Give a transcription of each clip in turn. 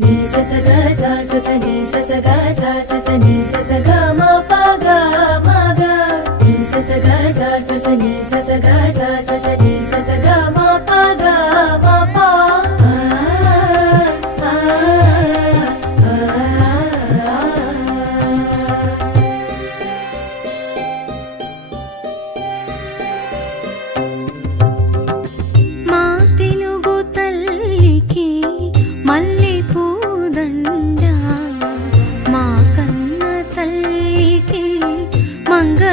నీ స స గ స స స నీ స స గ స స స నీ స స గ మ ప గ మ గ నీ స స గ స స స నీ స స గ స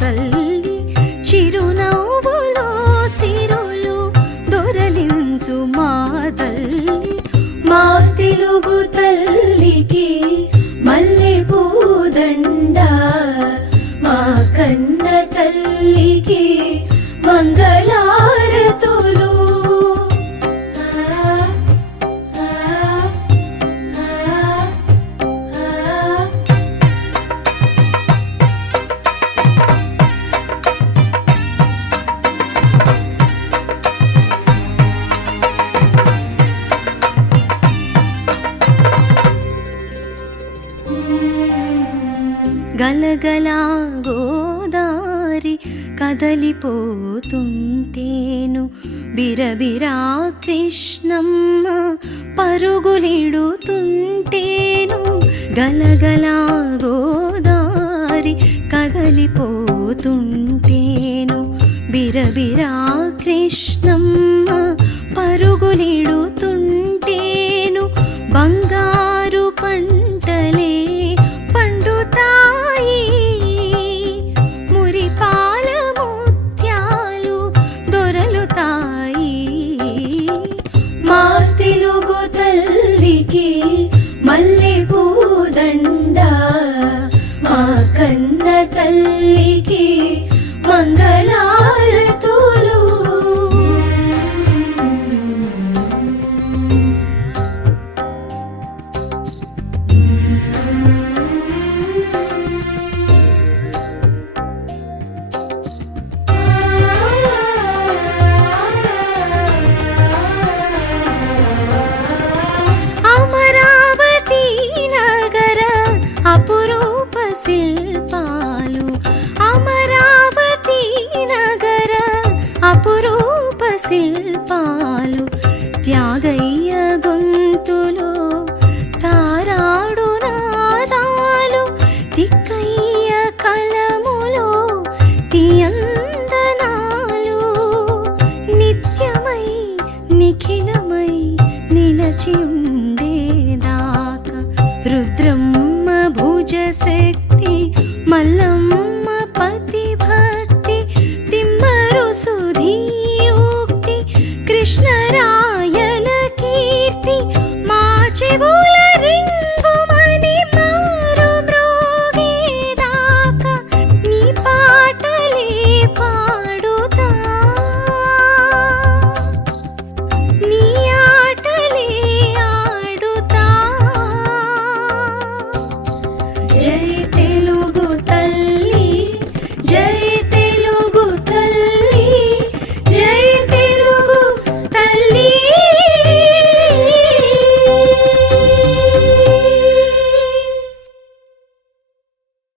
తల్లి చిరునవ్వులో సిరులు దొరలించు మా తల్లి మా తెలుగు తల్లికి గలగలా గోదారి కదలిపోతుంటేను. బిరబిరా కృష్ణమ్మ పరుగులిడుతుంటేను. గలగల గోదారి కదలిపోతుంటేను. బిరబిరా కృష్ణమ్మ తల్లికి శిల్పాలు త్యాగయ్య గొంతులు తారాడు నాదాలు తిక్కయ్య కలములు తీయందనాలు. నిత్యమై నిఖిలమై నిలచిందేదాక రుద్రమ్మ భుజశక్తి మల్లమ్మ